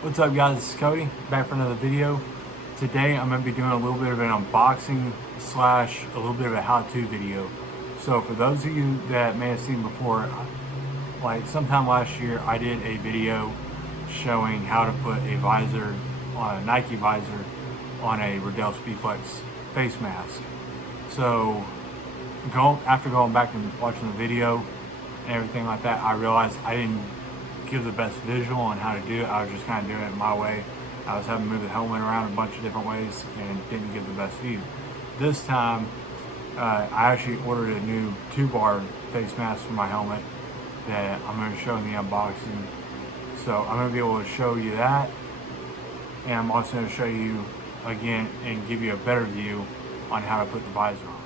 What's up guys, it's Cody, back for another video. Today I'm going to be doing a little bit of an unboxing slash a little bit of a how-to video. So for those of you that may have seen before, like sometime last year I did a video showing how to put a visor, on a Nike visor, on a Riddell Speedflex face mask. So after going back and watching the video and everything like that, I realized I didn't give the best visual on how to do it. I was just kind of doing it my way. I was having to move the helmet around a bunch of different ways and didn't give the best view. This time, I actually ordered a new 2-bar face mask for my helmet that I'm going to show in the unboxing. So I'm going to be able to show you that, and I'm also going to show you again and give you a better view on how to put the visor on.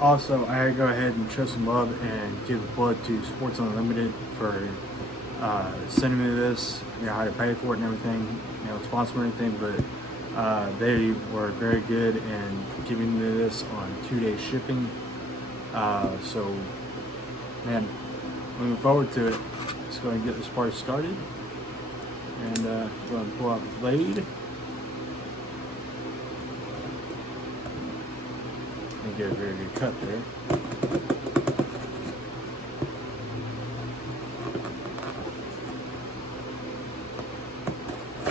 Also, I had to go ahead and show some love and give blood to Sports Unlimited for sending me this. You know, I had to pay for it and everything, you know, sponsor or anything, but they were very good in giving me this on 2-day shipping. So, man, looking forward to it. Let's go ahead and get this part started. And go ahead and pull out the blade. And get a very good cut there.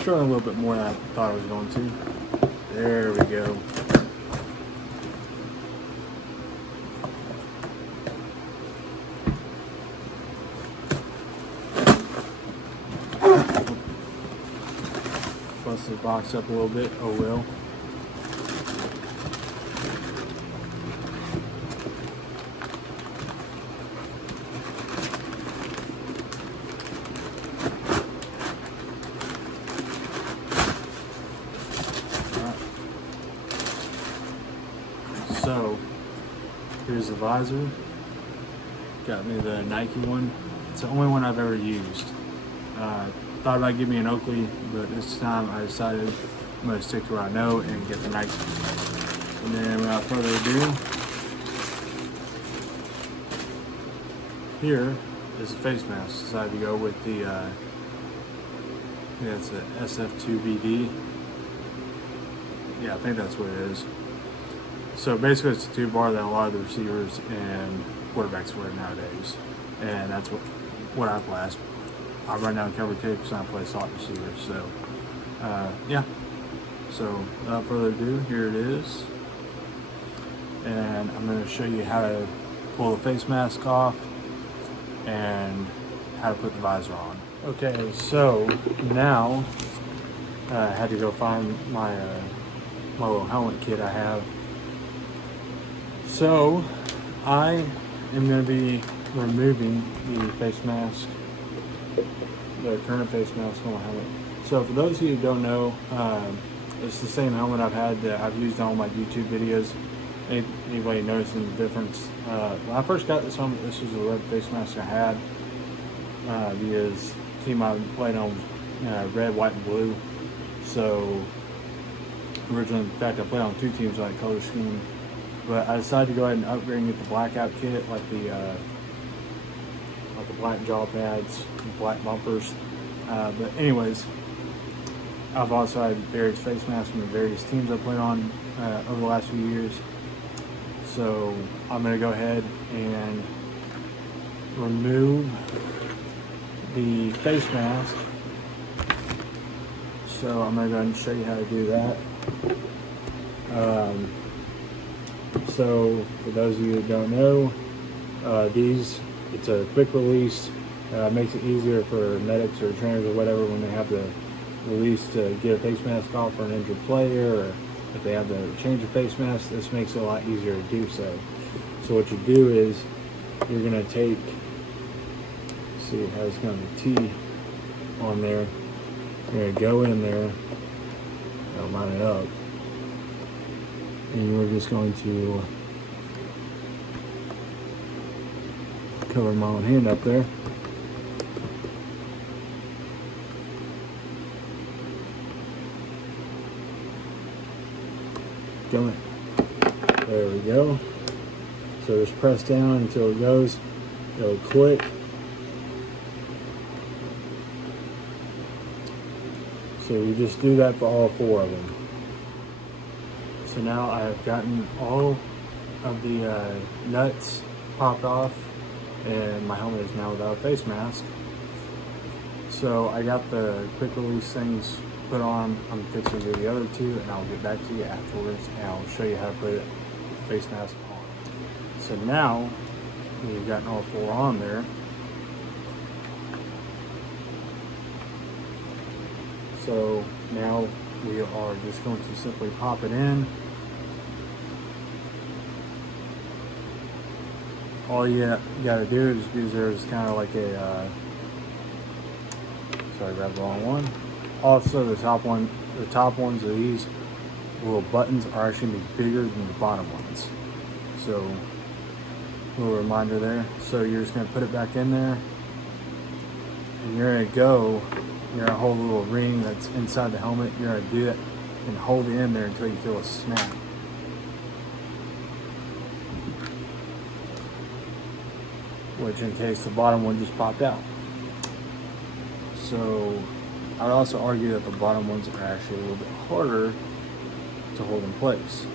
Showing a little bit more than I thought I was going to. There we go. Bust the box up a little bit. Oh well. So, here's the visor. Got me the Nike one. It's the only one I've ever used. Thought about giving me an Oakley, but this time I decided I'm going to stick to what I know and get the Nike. And then without further ado, here is the face mask. Decided to go with the, yeah, it's a SF2BD. Yeah, I think that's what it is. So basically it's a 2-bar that a lot of the receivers and quarterbacks wear nowadays. And that's what I blast. I run down cover 2 because I play slot receiver. So, yeah. So without further ado, here it is. And I'm going to show you how to pull the face mask off and how to put the visor on. Okay, so now I had to go find my, my little helmet kit I have. So I am going to be removing the face mask, the current face mask on my helmet. So for those of you who don't know, it's the same helmet I've had that I've used on all my YouTube videos. Anybody noticing the difference? When I first got this helmet, this was the red face mask I had, because the team I played on red, white, and blue. So originally, in fact, I played on 2 teams like color scheme. But I decided to go ahead and upgrade and get the blackout kit, like the black jaw pads, black bumpers. But anyways, I've also had various face masks from the various teams I played on over the last few years. So I'm going to go ahead and remove the face mask. So I'm going to go ahead and show you how to do that. So for those of you that don't know, it's a quick release. Makes it easier for medics or trainers or whatever when they have to release to get a face mask off for an injured player, or if they have to change a face mask. This makes it a lot easier to do so. So what you do is you're going to take, see it has kind of a T on there. You're going to go in there, line it up. And we're just going to cover my own hand up there. There we go. So just press down until it goes. It'll click. So you just do that for all 4 of them. So now I've gotten all of the nuts popped off, and my helmet is now without a face mask. So I got the quick release things put on. I'm fixing to do the other 2, and I'll get back to you afterwards, and I'll show you how to put the face mask on. So now we've gotten all 4 on there. So now we are just going to simply pop it in. All you gotta do is because there's kind of like a, sorry, I grabbed the wrong one. Also, the top ones of these little buttons are actually gonna be bigger than the bottom ones. So, a little reminder there. So you're just gonna put it back in there, and you're gonna hold a little ring that's inside the helmet. You're gonna do it and hold it in there until you feel a snap. Which in case the bottom one just popped out. So I would also argue that the bottom ones are actually a little bit harder to hold in place.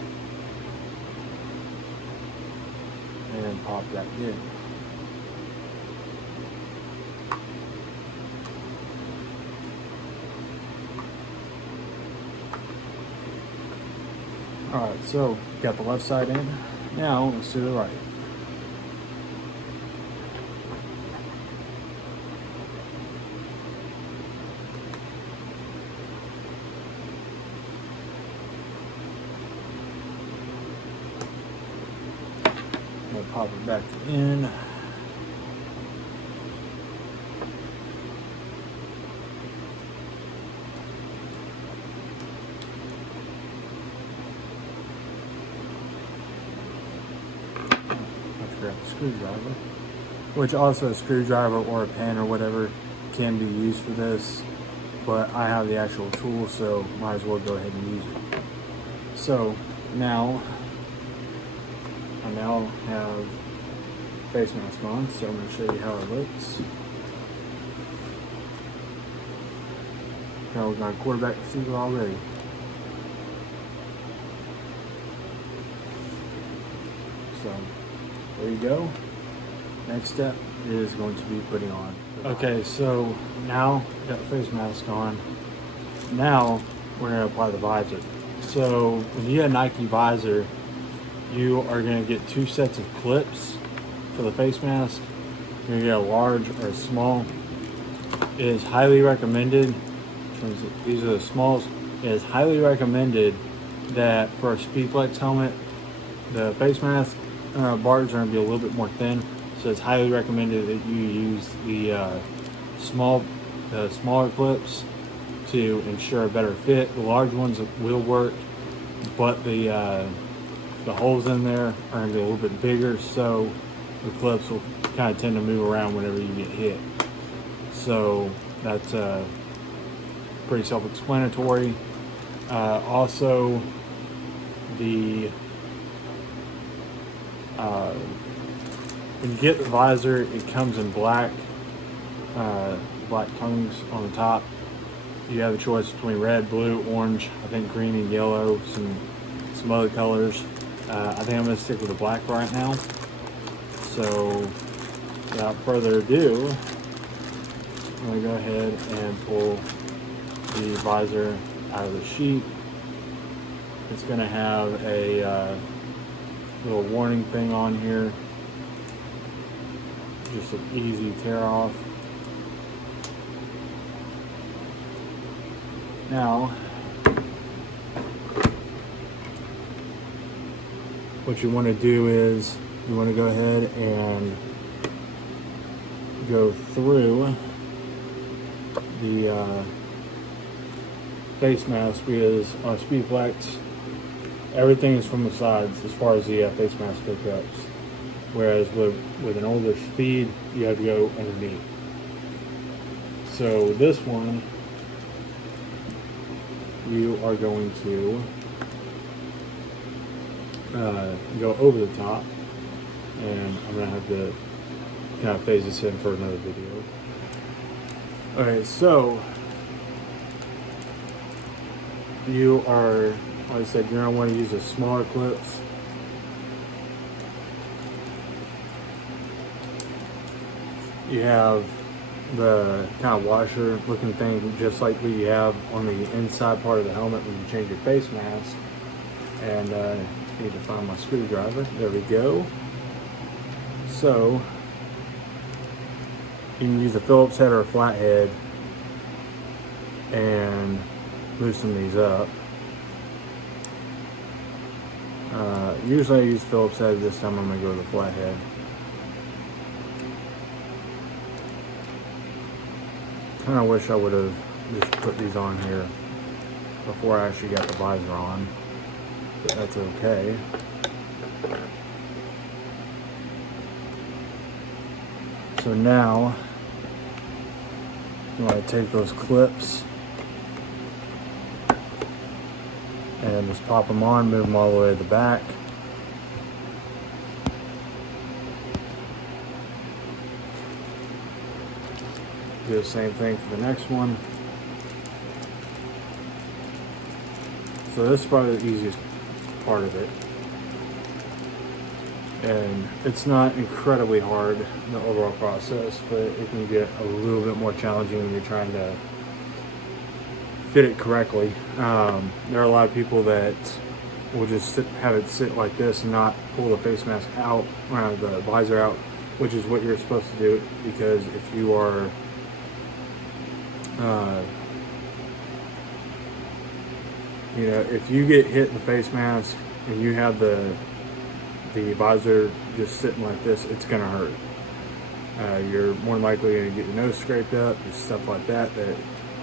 And pop that in. Alright, so got the left side in. Now let's do the right. We'll pop it back in. Let's grab the screwdriver, which also a screwdriver or a pen or whatever can be used for this, but I have the actual tool, so might as well go ahead and use it. So now I now have face mask on, so I'm going to show you how it looks. Now we've got a quarterback receiver already. So there you go. Next step is going to be putting on. Okay, so now got the face mask on. Now we're going to apply the visor. So when you get a Nike visor, you are going to get 2 sets of clips for the face mask. You're going to get a large or a small. It is highly recommended, these are the smalls, it is highly recommended that for a Speedflex helmet, the face mask bars are going to be a little bit more thin. So it's highly recommended that you use the smaller clips to ensure a better fit. The large ones will work, but the holes in there are going to be a little bit bigger, so the clips will kind of tend to move around whenever you get hit. So that's pretty self-explanatory. Also, when you get the visor, it comes in black tongues on the top. You have a choice between red, blue, orange, I think green and yellow, some other colors. I think I'm going to stick with the black right now. So without further ado, I'm going to go ahead and pull the visor out of the sheet. It's going to have a little warning thing on here. Just an easy tear off. Now, what you want to do is you want to go ahead and go through the face mask, because on Speedflex, everything is from the sides as far as the face mask hookups. Whereas with an older Speed, you have to go underneath. So this one, you are going to go over the top, and I'm going to have to kind of phase this in for another video. Alright, so you are, like I said, you're gonna want to use the smaller clips. You have the kind of washer looking thing just like what you have on the inside part of the helmet when you change your face mask. And need to find my screwdriver. There we go. So you can use a Phillips head or a flathead and loosen these up. Usually I use Phillips head. This time I'm going to go with a flathead. Kind of wish I would have just put these on here before I actually got the visor on, but that's okay. So now you want to take those clips and just pop them on, move them all the way to the back. Do the same thing for the next one. So this is probably the easiest part of it. And it's not incredibly hard, the overall process, but it can get a little bit more challenging when you're trying to fit it correctly. There are a lot of people that will just have it sit like this and not pull the face mask out, the visor out, which is what you're supposed to do, because if you are you know, if you get hit in the face mask and you have the visor just sitting like this, it's gonna hurt. You're more than likely gonna get your nose scraped up and stuff like that that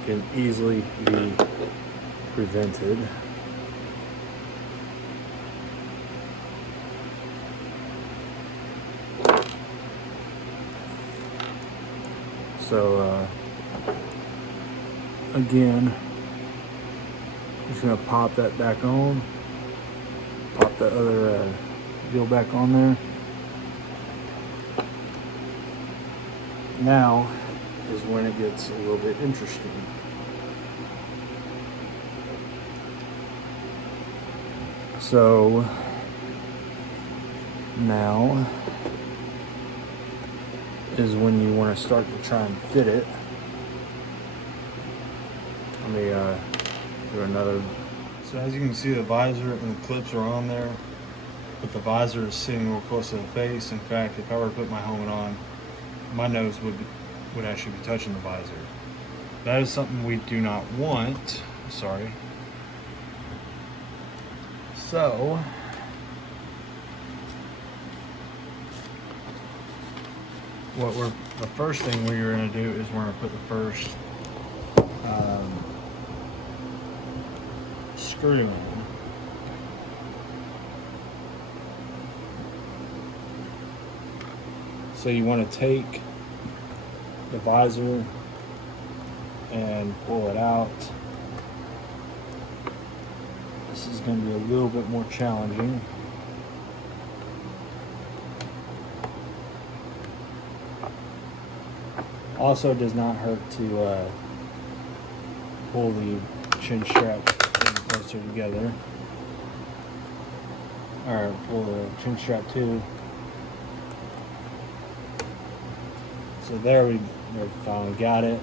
can easily be prevented. So again, just gonna pop that back on, pop the other deal back on there. Now is when it gets a little bit interesting. So now is when you want to start to try and fit it. Let me do another. So as you can see, the visor and the clips are on there, but the visor is sitting real close to the face. In fact, if I were to put my helmet on, my nose would actually be touching the visor. That is something we do not want. Sorry. So the first thing we're going to do is we're going to put the first screw in. So you want to take the visor and pull it out. This is going to be a little bit more challenging. Also, it does not hurt to pull the chin strap closer together, or pull the chin strap too. So there we finally got it.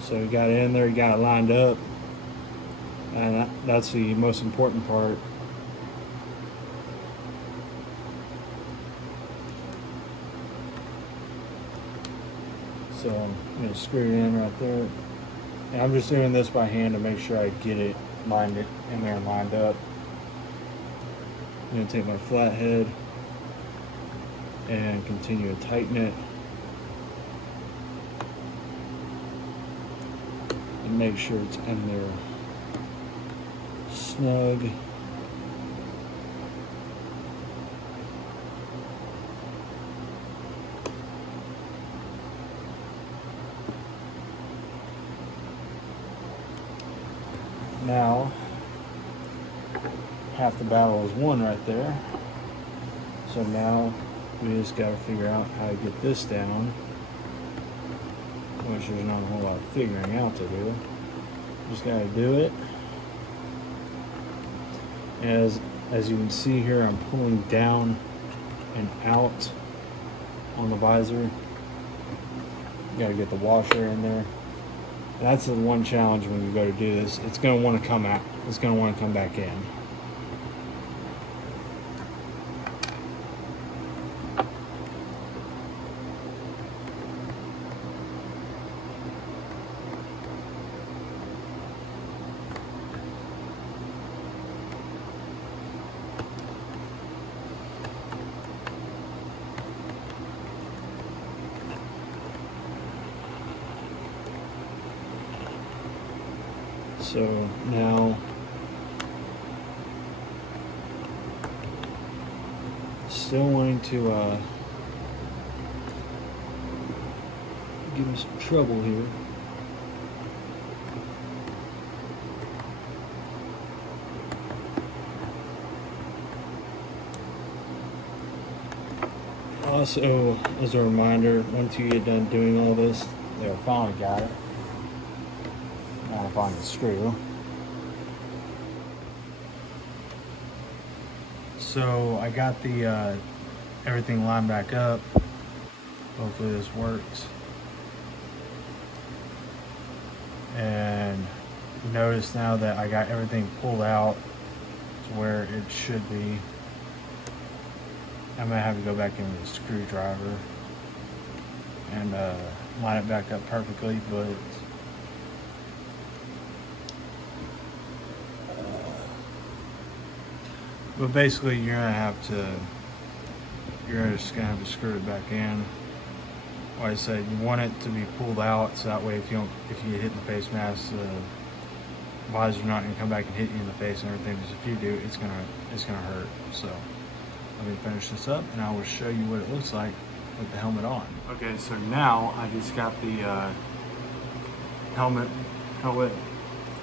So we got it in there, you got it lined up, and that's the most important part. So I'm going to screw it in right there. And I'm just doing this by hand to make sure I get it lined in there and lined up. I'm going to take my flathead and continue to tighten it. And make sure it's in there snug. Now, half the battle is won right there. So now We just got to figure out how to get this down, which there's not a whole lot of figuring out to do. Just got to do it. As you can see here, I'm pulling down and out on the visor. You got to get the washer in there. That's the one challenge when you go to do this. It's going to want to come out. It's going to want to come back in. So now, still wanting to give me some trouble here. Also, as a reminder, once you get done doing all this, there, I finally got it. Now I'll find the screw. So I got the everything lined back up. Hopefully this works. And notice now that I got everything pulled out to where it should be. I'm gonna have to go back in with a screwdriver and line it back up perfectly, but basically you're just gonna have to screw it back in. Like I said, you want it to be pulled out so that way if you get hit in the face mask, the visor's not gonna come back and hit you in the face and everything. Because if you do, it's gonna hurt. So let me finish this up and I will show you what it looks like with the helmet on. Okay, so now I just got the helmet,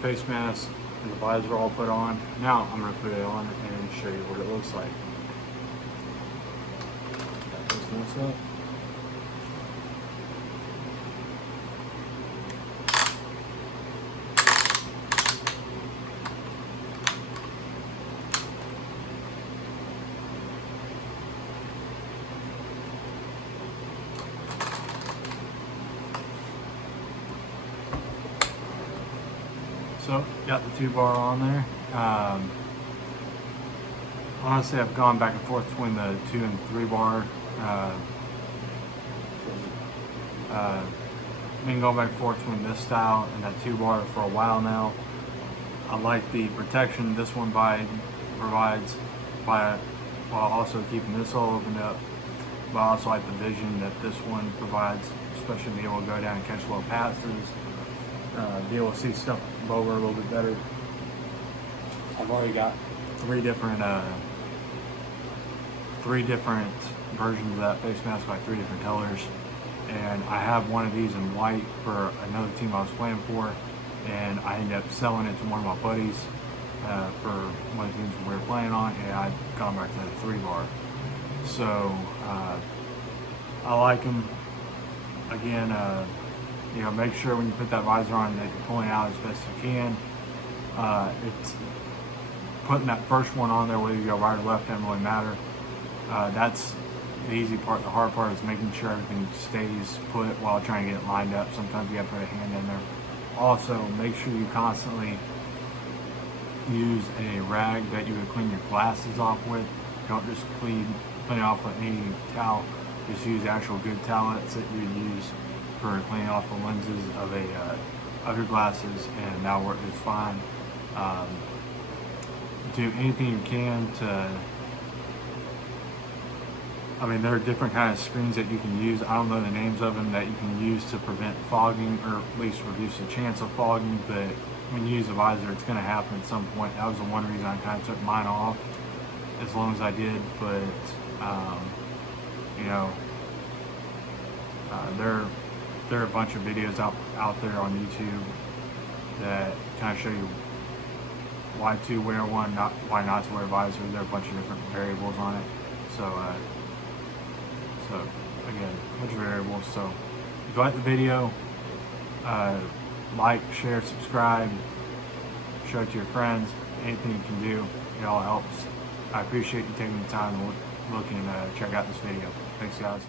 face mask, and the visor all put on. Now I'm going to put it on and show you what it looks like. Loosen this up. So, got the 2-bar on there. Honestly, I've gone back and forth between the 2 and 3-bar. Been going back and forth between this style and that 2-bar for a while now. I like the protection this one provides while also keeping this all opened up. But I also like the vision that this one provides, especially being able to go down and catch low passes. Be able to see stuff lower a little bit better. I've already got three different versions of that face mask by 3 different colors, and I have one of these in white for another team I was playing for, and I ended up selling it to one of my buddies for one of the teams we were playing on, and I'd gone back to the 3-bar. So I like them. Again, make sure when you put that visor on that you're pulling out as best you can. It's putting that first one on there, whether you go right or left, doesn't really matter. That's the easy part. The hard part is making sure everything stays put while trying to get it lined up. Sometimes you have to put a hand in there. Also, make sure you constantly use a rag that you would clean your glasses off with. Don't just clean it off with any towel. Just use actual good towelettes that you would use for cleaning off the lenses of your glasses, and that'll work just fine. Do anything you can to, there are different kind of screens that you can use. I don't know the names of them that you can use to prevent fogging, or at least reduce the chance of fogging, but when you use a visor, it's going to happen at some point. That was the one reason I kind of took mine off as long as I did, but there are a bunch of videos out there on YouTube that kind of show you why to wear one, why not to wear a visor. There are a bunch of different variables on it. So So again, a bunch of variables. So if you like the video, like, share, subscribe, show it to your friends. Anything you can do, it all helps. I appreciate you taking the time to look and check out this video. Thanks, guys.